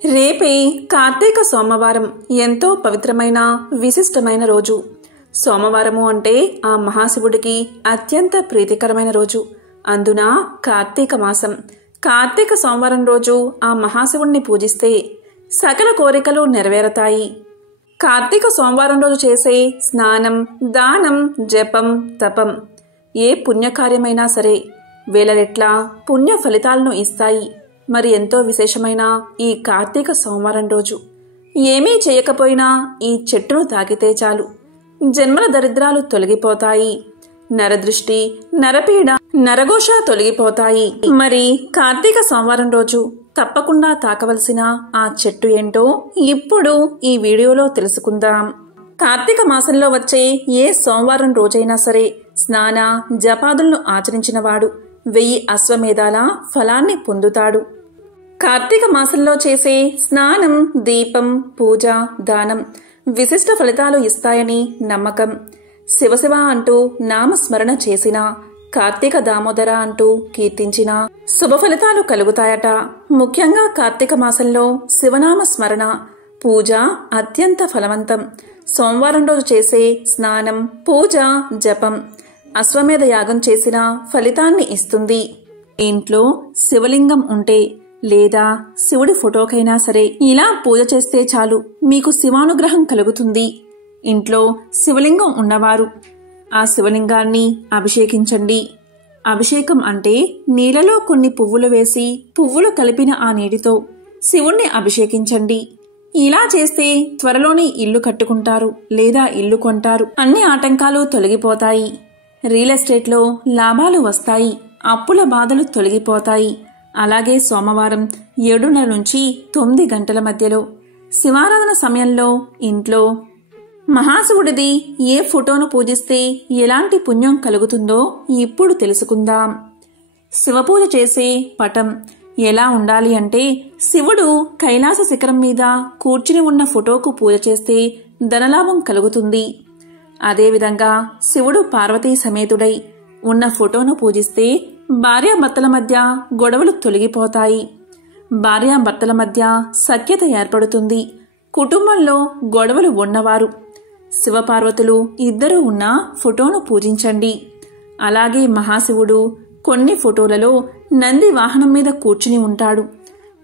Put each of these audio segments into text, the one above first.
రేపే కార్తీక సోమవారం ఎంతో పవిత్రమైన విశిష్టమైన రోజు. సోమవారము అంటే ఆ మహాశివుడికి అత్యంత ప్రీతికరమైన రోజు. అందున కార్తీక మాసం కార్తీక సోమవారం రోజు ఆ మహాశివుణ్ణి పూజిస్తే సకల కోరికలు నెరవేరతాయి. కార్తీక సోమవారం రోజు చేసే స్నానం, దానం, జపం, తపం ఏ పుణ్యకార్యమైనా సరే వేల రెట్ల పుణ్య ఫలితాలను ఇస్తాయి. మరి ఎంతో విశేషమైన ఈ కార్తీక సోమవారం రోజు ఏమీ చేయకపోయినా ఈ చెట్టును తాకితే చాలు జన్మల దరిద్రాలు తొలగిపోతాయి, నరదృష్టి, నరపీడ, నరఘోష తొలగిపోతాయి. మరి కార్తీక సోమవారం రోజు తప్పకుండా తాకవలసిన ఆ చెట్టు ఏంటో ఇప్పుడు ఈ వీడియోలో తెలుసుకుందాం. కార్తీక మాసంలో వచ్చే ఏ సోమవారం రోజైనా సరే స్నాన జపాదులను ఆచరించినవాడు 1000 అశ్వమేధాల ఫలాన్ని పొందుతాడు. కార్తీక మాసంలో చేసే స్నానం, దీపం, పూజ, దానం విశిష్ట ఫలితాలు ఇస్తాయని నమ్మకం. శివశివ అంటూ నామస్మరణ చేసిన, కార్తీక దామోదర అంటూ కీర్తించిన శుభ ఫలితాలు కలుగుతాయట. ముఖ్యంగా కార్తీక మాసంలో శివనామ స్మరణ, పూజ అత్యంత ఫలవంతం. సోమవారం రోజు చేసే స్నానం, పూజ, జపం అశ్వమేధ యాగం చేసిన ఫలితాన్ని ఇస్తుంది. ఇంట్లో శివలింగం ఉంటే లేదా శివుడి ఫోటోకైనా సరే ఇలా పూజ చేస్తే చాలు మీకు శివానుగ్రహం కలుగుతుంది. ఇంట్లో శివలింగం ఉన్నవారు ఆ శివలింగాన్ని అభిషేకించండి. అభిషేకం అంటే నీళ్లలో కొన్ని పువ్వులు వేసి పువ్వులు కలిపిన ఆ నీటితో శివుణ్ణి అభిషేకించండి. ఇలా చేస్తే త్వరలోనే ఇల్లు కట్టుకుంటారు లేదా ఇల్లు కొంటారు. అన్ని ఆటంకాలు తొలగిపోతాయి. రియల్ ఎస్టేట్లో లాభాలు వస్తాయి. అప్పుల బాధలు తొలగిపోతాయి. అలాగే సోమవారం 7:30 నుంచి 9 గంటల మధ్యలో శివారాధన సమయంలో ఇంట్లో మహాశివుడిది ఏ ఫోటోను పూజిస్తే ఎలాంటి పుణ్యం కలుగుతుందో ఇప్పుడు తెలుసుకుందాం. శివపూజ చేసే పటం ఎలా ఉండాలి అంటే శివుడు కైలాస శిఖరం మీద కూర్చుని ఉన్న ఫోటోకు పూజ చేస్తే ధనలాభం కలుగుతుంది. అదేవిధంగా శివుడు పార్వతీ సమేతుడై ఉన్న ఫోటోను పూజిస్తే భార్యాభర్తల మధ్య గొడవలు తొలగిపోతాయి. భార్యాభర్తల మధ్య సఖ్యత ఏర్పడుతుంది. కుటుంబంలో గొడవలు ఉన్నవారు శివపార్వతులు ఇద్దరూ ఉన్న ఫోటోను పూజించండి. అలాగే మహాశివుడు కొన్ని ఫోటోలలో నంది వాహనం మీద కూర్చుని ఉంటాడు.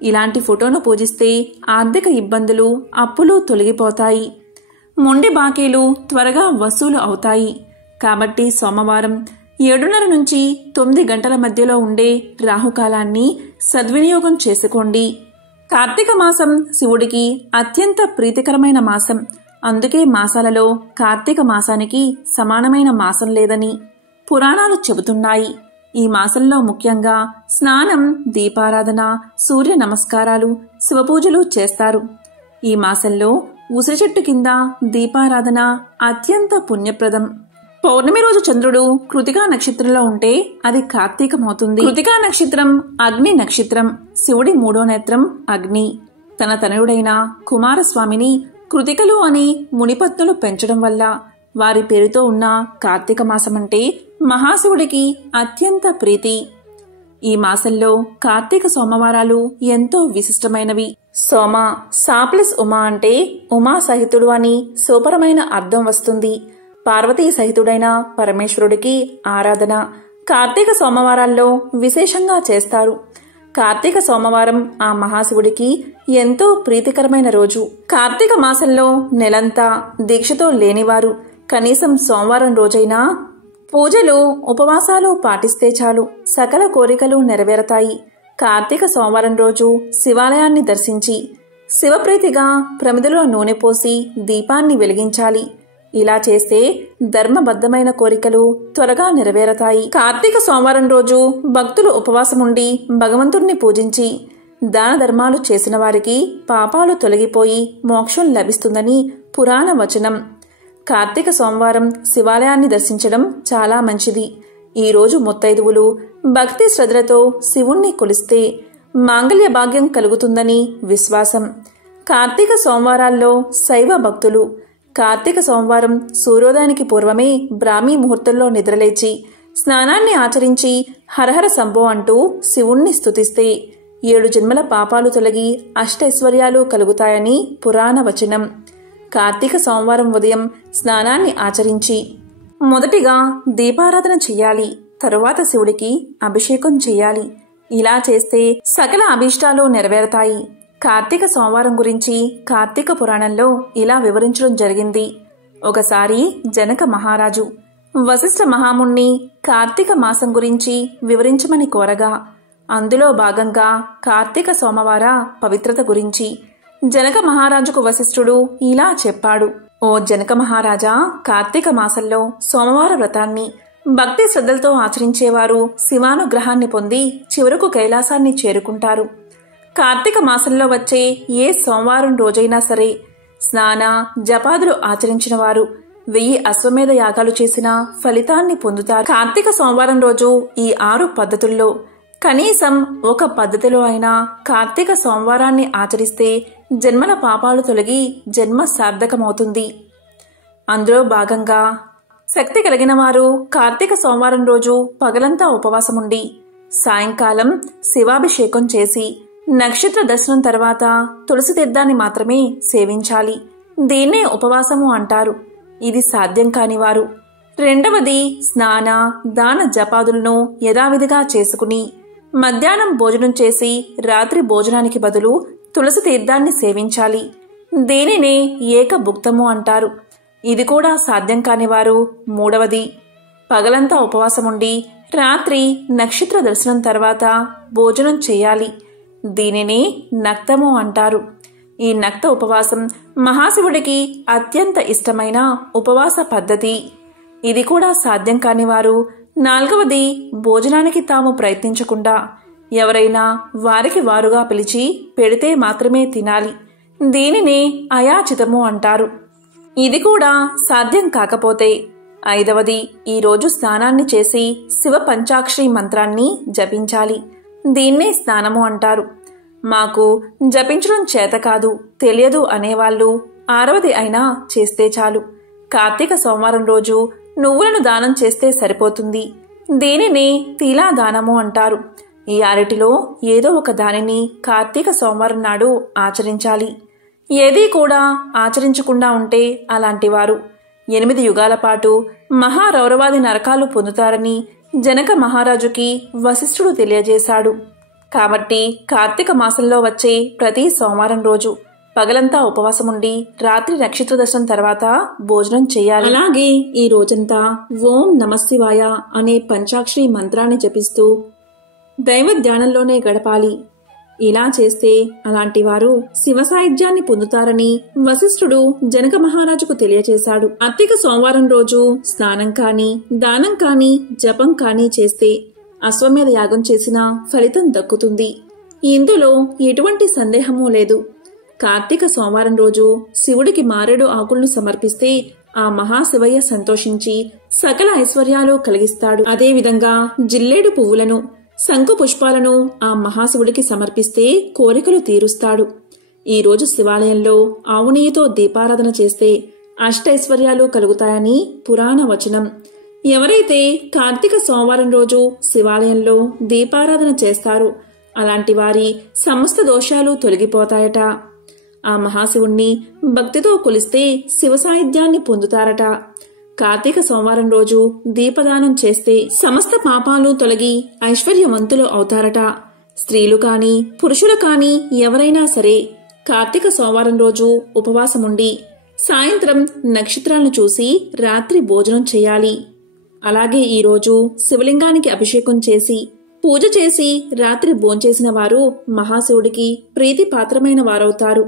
ఇలాంటి ఫోటోను పూజిస్తే ఆర్థిక ఇబ్బందులు, అప్పులు తొలగిపోతాయి. మొండి బాకీలు త్వరగా వసూలు అవుతాయి. కాబట్టి సోమవారం 7:30 నుంచి 9 గంటల మధ్యలో ఉండే రాహుకాలాన్ని సద్వినియోగం చేసుకోండి. కార్తీక మాసం శివుడికి అత్యంత ప్రీతికరమైన మాసం. అందుకే మాసాలలో కార్తీక మాసానికి సమానమైన మాసం లేదని పురాణాలు చెబుతున్నాయి. ఈ మాసంలో ముఖ్యంగా స్నానం, దీపారాధన, సూర్య నమస్కారాలు, శివపూజలు చేస్తారు. ఈ మాసంలో ఉసిరి చెట్టు కింద దీపారాధన అత్యంత పుణ్యప్రదం. పౌర్ణమి రోజు చంద్రుడు కృతికా నక్షత్రంలో ఉంటే అది కార్తీకమవుతుంది. కృతికా నక్షత్రం అగ్ని నక్షత్రం. శివుడి 3వ నేత్రం అగ్ని. తన తనయుడైన కుమారస్వామిని కృతికలు అని మునిపత్నులు పెంచడం వల్ల వారి పేరుతో ఉన్న కార్తీక మాసమంటే మహాశివుడికి అత్యంత ప్రీతి. ఈ మాసంలో కార్తీక సోమవారాలు ఎంతో విశిష్టమైనవి. సోమ సాప్లస్ ఉమా అంటే ఉమా సహితుడు అని సూపరమైన అర్థం వస్తుంది. పార్వతీ సహితుడైన పరమేశ్వరుడికి ఆరాధన కార్తీక సోమవారాల్లో విశేషంగా చేస్తారు. కార్తీక సోమవారం ఆ మహాశివుడికి ఎంతో ప్రీతికరమైన రోజు. కార్తీక మాసంలో నెలంతా దీక్షతో లేనివారు కనీసం సోమవారం రోజైనా పూజలు, ఉపవాసాలు పాటిస్తే చాలు సకల కోరికలు నెరవేరతాయి. కార్తీక సోమవారం రోజు శివాలయాన్ని దర్శించి శివప్రీతిగా ప్రమిదలో నూనె పోసి దీపాన్ని వెలిగించాలి. ఇలా చేస్తే ధర్మబద్ధమైన కోరికలు త్వరగా నెరవేరతాయి. కార్తీక సోమవారం రోజు భక్తులు ఉపవాసముండి భగవంతుణ్ణి పూజించి దాన ధర్మాలు చేసిన వారికి పాపాలు తొలగిపోయి మోక్షం లభిస్తుందని పురాణ వచనం. కార్తీక సోమవారం శివాలయాన్ని దర్శించడం చాలా మంచిది. ఈ రోజు ముత్తైదువులు భక్తి శ్రద్ధలతో శివుణ్ణి కొలిస్తే మాంగళ్య భాగ్యం కలుగుతుందని విశ్వాసం. కార్తీక సోమవారాల్లో శైవ భక్తులు కార్తీక సోమవారం సూర్యోదయానికి పూర్వమే బ్రాహ్మీ ముహూర్తంలో నిద్రలేచి స్నానాన్ని ఆచరించి హరహర శంభో అంటూ శివుణ్ణి స్తుతిస్తే 7 జన్మల పాపాలు తొలగి అష్టైశ్వర్యాలు కలుగుతాయని పురాణ వచనం. కార్తీక సోమవారం ఉదయం స్నానాన్ని ఆచరించి మొదటిగా దీపారాధన చెయ్యాలి. తరువాత శివుడికి అభిషేకం చెయ్యాలి. ఇలా చేస్తే సకల అభీష్టాలు నెరవేరుతాయి. కార్తీక సోమవారం గురించి కార్తీక పురాణంలో ఇలా వివరించడం జరిగింది. ఒకసారి జనక మహారాజు వశిష్ఠ మహాముని కార్తీక మాసం గురించి వివరించమని కోరగా, అందులో భాగంగా కార్తీక సోమవార పవిత్రత గురించి జనక మహారాజుకు వశిష్ఠుడు ఇలా చెప్పాడు. ఓ జనక మహారాజా, కార్తీక మాసంలో సోమవార వ్రతాన్ని భక్తి శ్రద్ధలతో ఆచరించేవారు శివానుగ్రహాన్ని పొంది చివరకు కైలాసాన్ని చేరుకుంటారు. కార్తీక మాసంలో వచ్చే ఏ సోమవారం రోజైనా సరే స్నాన జపాదులు ఆచరించిన వారు 1000 అశ్వమేధ యాగాలు చేసిన ఫలితాన్ని పొందుతారు. కార్తీక సోమవారం రోజు ఈ 6 పద్ధతుల్లో కనీసం ఒక పద్ధతిలో అయినా కార్తీక సోమవారాన్ని ఆచరిస్తే జన్మల పాపాలు తొలగి జన్మ సార్థకమవుతుంది. అందులో భాగంగా శక్తి కలిగిన వారు కార్తీక సోమవారం రోజు పగలంతా ఉపవాసముండి సాయంకాలం శివాభిషేకం చేసి నక్షత్ర దర్శనం తర్వాత తులసి తీర్థాన్ని మాత్రమే సేవించాలి. దీన్నే ఉపవాసము అంటారు. ఇది సాధ్యం కానివారు రెండవది స్నాన దాన జపాదులను యథావిధిగా చేసుకుని మధ్యాహ్నం భోజనం చేసి రాత్రి భోజనానికి బదులు తులసి తీర్థాన్ని సేవించాలి. దీనినే ఏకభుక్తము అంటారు. ఇది కూడా సాధ్యం కానివారు మూడవది పగలంతా ఉపవాసముండి రాత్రి నక్షత్ర దర్శనం తర్వాత భోజనం చేయాలి. దీనిని నక్తము అంటారు. ఈ నక్త ఉపవాసం మహాశివుడికి అత్యంత ఇష్టమైన ఉపవాస పద్ధతి. ఇది కూడా సాధ్యం కానివారు నాలుగవది భోజనానికి తాము ప్రయత్నించకుండా ఎవరైనా వారికి వారుగా పిలిచి పెడితే మాత్రమే తినాలి. దీనిని అయాచితము అంటారు. ఇది కూడా సాధ్యం కాకపోతే ఐదవది ఈ రోజు స్నానాన్ని చేసి శివ పంచాక్షరి మంత్రాన్ని జపించాలి. దీన్నే స్నానము అంటారు. మాకు జపించడం చేత కాదు, తెలియదు అనేవాళ్లు ఆరవది అయినా చేస్తే చాలు. కార్తీక సోమవారం రోజు నువ్వులను దానం చేస్తే సరిపోతుంది. దీనిని తిలా దానము అంటారు. ఈ ఆరిటిలో ఏదో ఒక దానిని కార్తీక సోమవారం నాడు ఆచరించాలి. ఏదీ కూడా ఆచరించకుండా ఉంటే అలాంటివారు 8 యుగాల పాటు మహారౌరవాది నరకాలు పొందుతారని జనక మహారాజుకి వశిష్ఠుడు తెలియజేశాడు. కాబట్టి కార్తీక మాసంలో వచ్చే ప్రతి సోమవారం రోజు పగలంతా ఉపవాసముండి రాత్రి నక్షత్ర దర్శనం తర్వాత భోజనం చేయాలి. అలాగే ఈ రోజంతా ఓం నమశివాయ అనే పంచాక్షరి మంత్రాన్ని జపిస్తూ దైవ ధ్యానంలోనే గడపాలి. ఇలా చేస్తే అలాంటి వారు శివ సాయుధ్యాన్ని పొందుతారని వశిష్ఠుడు జనక మహారాజుకు తెలియజేశాడు. కార్తీక సోమవారం రోజు స్నానం కాని దానం కాని జపం కాని చేస్తే అశ్వమేధ యాగం చేసిన ఫలితం దక్కుతుంది. ఇందులో ఎటువంటి సందేహమూ లేదు. కార్తీక సోమవారం రోజు శివుడికి మారేడు ఆకులను సమర్పిస్తే ఆ మహాశివయ్య సంతోషించి సకల ఐశ్వర్యాలు కలిగిస్తాడు. అదేవిధంగా జిల్లేడు పువ్వులను శంకు పుష్పాలను ఆ మహాశివుడికి సమర్పిస్తే కోరికలు తీరుస్తాడు. ఈ రోజు శివాలయంలో ఆవు నెయ్యితో దీపారాధన చేస్తే అష్టైశ్వర్యాలు కలుగుతాయని పురాణ వచనం. ఎవరైతే కార్తీక సోమవారం రోజు శివాలయంలో దీపారాధన చేస్తారో అలాంటి వారి సమస్త దోషాలు తొలగిపోతాయట. ఆ మహాశివుణ్ణి భక్తితో కొలిస్తే శివ సాయుధ్యాన్ని పొందుతారట. కార్తీక సోమవారం రోజు దీపదానం చేస్తే సమస్త పాపాలు తొలగి ఐశ్వర్యవంతులు అవుతారట. స్త్రీలు కాని పురుషులు కాని ఎవరైనా సరే కార్తీక సోమవారం రోజు ఉపవాసముండి సాయంత్రం నక్షత్రాలను చూసి రాత్రి భోజనం చేయాలి. అలాగే ఈ రోజు శివలింగానికి అభిషేకం చేసి పూజ చేసి రాత్రి భోంచేసిన వారు మహాశివుడికి ప్రీతిపాత్రమైన వారవుతారు.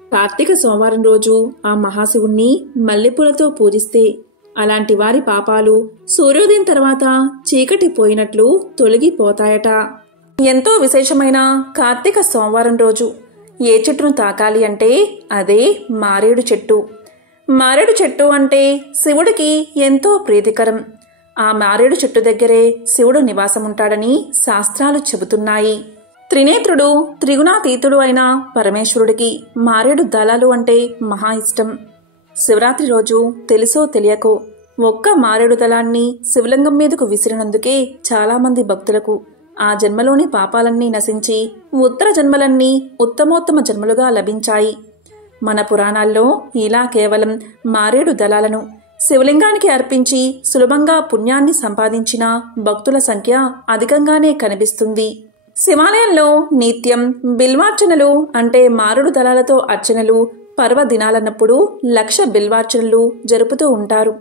కార్తీక సోమవారం రోజు ఆ మహాశివుణ్ణి మల్లెపూలతో పూజిస్తే అలాంటి వారి పాపాలు సూర్యోదయం తర్వాత చీకటి పోయినట్లు తొలగిపోతాయట. ఎంతో విశేషమైన కార్తీక సోమవారం రోజు ఏ చెట్టును తాకాలి అంటే అదే మారేడు చెట్టు. మారేడు చెట్టు అంటే శివుడికి ఎంతో ప్రీతికరం. ఆ మారేడు చెట్టు దగ్గరే శివుడు నివాసముంటాడని శాస్త్రాలు చెబుతున్నాయి. త్రినేత్రుడు త్రిగుణాతీతుడు అయిన పరమేశ్వరుడికి మారేడు దళాలు అంటే మహా ఇష్టం. శివరాత్రి రోజు తెలుసో తెలియకో ఒక్క మారేడు దళాన్ని శివలింగం మీదకు విసిరినందుకే చాలామంది భక్తులకు ఆ జన్మలోని పాపాలన్నీ నశించి ఉత్తర జన్మలన్నీ ఉత్తమోత్తమ జన్మలుగా లభించాయి. మన పురాణాల్లో ఇలా కేవలం మారేడు దళాలను శివలింగానికి అర్పించి సులభంగా పుణ్యాన్ని సంపాదించిన భక్తుల సంఖ్య అధికంగానే కనిపిస్తుంది. శివాలయంలో నిత్యం బిల్వార్చనలు అంటే మారేడు దళాలతో అర్చనలు, పర్వదినాలన్నప్పుడు 1,00,000 బిల్వార్చనలు జరుపుతూ ఉంటారు.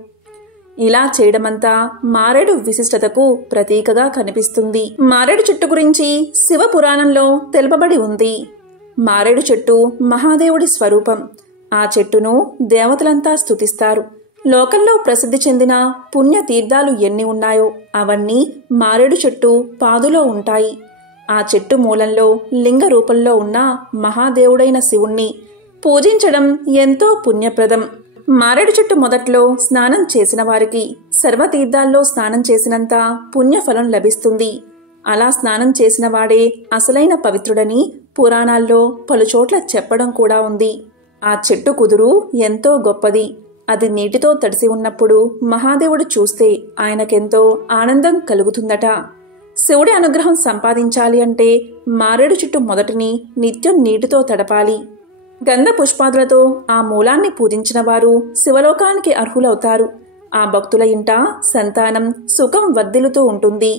ఇలా చేయడమంతా మారేడు విశిష్టతకు ప్రతీకగా కనిపిస్తుంది. మారేడు చెట్టు గురించి శివ పురాణంలో తెలుపబడి ఉంది. మారేడు చెట్టు మహాదేవుడి స్వరూపం. ఆ చెట్టును దేవతలంతా స్తుతిస్తారు. లోకంలో ప్రసిద్ధి చెందిన పుణ్య తీర్థాలు ఎన్ని ఉన్నాయో అవన్నీ మారేడు చెట్టు పాదులో ఉంటాయి. ఆ చెట్టు మూలంలో లింగ రూపంలో ఉన్న మహాదేవుడైన శివుణ్ణి పూజించడం ఎంతో పుణ్యప్రదం. మారేడు చెట్టు మొదట్లో స్నానం చేసిన వారికి సర్వతీర్థాల్లో స్నానం చేసినంత పుణ్యఫలం లభిస్తుంది. అలా స్నానం చేసిన వాడే అసలైన పవిత్రుడని పురాణాల్లో పలుచోట్ల చెప్పడం కూడా ఉంది. ఆ చెట్టు కుదురు ఎంతో గొప్పది. అది నీటితో తడిసి ఉన్నప్పుడు మహాదేవుడు చూస్తే ఆయనకెంతో ఆనందం కలుగుతుందట. శివుడి అనుగ్రహం సంపాదించాలి అంటే మారేడు చెట్టు మొదటిని నిత్యం నీటితో తడపాలి. గంధ పుష్పాదులతో ఆ మూలాన్ని పూజించిన వారు శివలోకానికి అర్హులవుతారు. ఆ భక్తుల ఇంట సంతానం సుఖం వర్ధిల్లుతూ ఉంటుంది.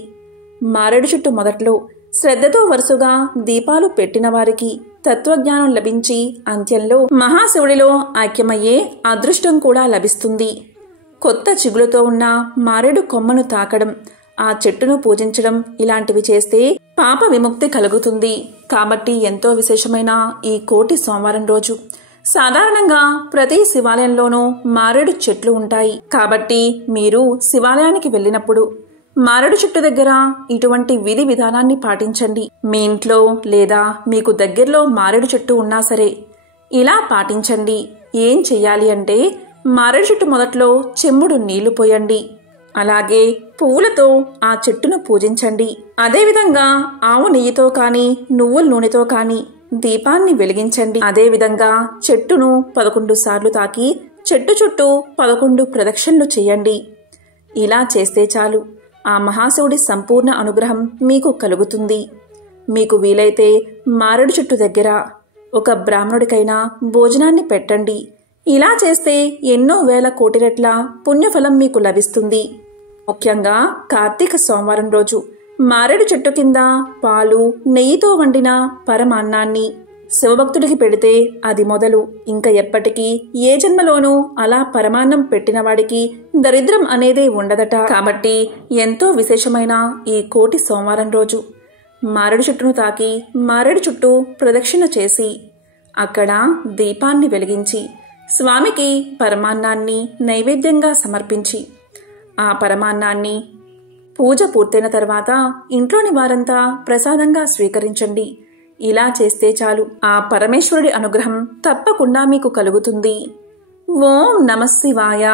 మారేడు చెట్టు మొదట్లో శ్రద్ధతో వరుసగా దీపాలు పెట్టిన వారికి తత్వజ్ఞానం లభించి అంత్యంలో మహాశివుడిలో ఐక్యమయ్యే అదృష్టం కూడా లభిస్తుంది. కొత్త చిగులుతో ఉన్న మారేడు కొమ్మను తాకడం, ఆ చెట్టును పూజించడం ఇలాంటివి చేస్తే పాప విముక్తి కలుగుతుంది. కాబట్టి ఎంతో విశేషమైన ఈ కోటి సోమవారం రోజు సాధారణంగా ప్రతి శివాలయంలోనూ మారేడు చెట్లు ఉంటాయి. కాబట్టి మీరు శివాలయానికి వెళ్ళినప్పుడు మారేడు చెట్టు దగ్గర ఇటువంటి విధి విధానాన్ని పాటించండి. మీ ఇంట్లో లేదా మీకు దగ్గరలో మారేడు చెట్టు ఉన్నా సరే ఇలా పాటించండి. ఏం చెయ్యాలి అంటే మారేడు చెట్టు మొదట్లో చెంబుడు నీళ్లు పోయండి. అలాగే పువ్వులతో ఆ చెట్టును పూజించండి. అదేవిధంగా ఆవు నెయ్యితో కానీ నువ్వుల నూనెతో కానీ దీపాన్ని వెలిగించండి. అదేవిధంగా చెట్టును 11 సార్లు తాకి చెట్టు చుట్టూ 11 ప్రదక్షిణలు చేయండి. ఇలా చేస్తే చాలు, ఆ మహాశివుడి సంపూర్ణ అనుగ్రహం మీకు కలుగుతుంది. మీకు వీలైతే మారేడు చెట్టు దగ్గర ఒక బ్రాహ్మణుడికైనా భోజనాన్ని పెట్టండి. ఇలా చేస్తే ఎన్నో వేల కోటి రెట్ల పుణ్యఫలం మీకు లభిస్తుంది. ముఖ్యంగా కార్తీక సోమవారం రోజు మారేడు చెట్టు కింద పాలు నెయ్యితో వండిన పరమాన్నాన్ని శివభక్తుడికి పెడితే అది మొదలు ఇంకా ఎప్పటికీ ఏ జన్మలోనూ అలా పరమాన్నం పెట్టిన వాడికి దరిద్రం అనేదే ఉండదట. కాబట్టి ఎంతో విశేషమైన ఈ కోటి సోమవారం రోజు మారేడు చెట్టును తాకి మారేడు చుట్టూ ప్రదక్షిణ చేసి అక్కడ దీపాన్ని వెలిగించి స్వామికి పరమాన్నాన్ని నైవేద్యంగా సమర్పించి ఆ పరమాన్నాన్ని పూజ పూర్తయిన తర్వాత ఇంట్లోని వారంతా ప్రసాదంగా స్వీకరించండి. ఇలా చేస్తే చాలు, ఆ పరమేశ్వరుడి అనుగ్రహం తప్పకుండా మీకు కలుగుతుంది. ఓం నమః శివాయ.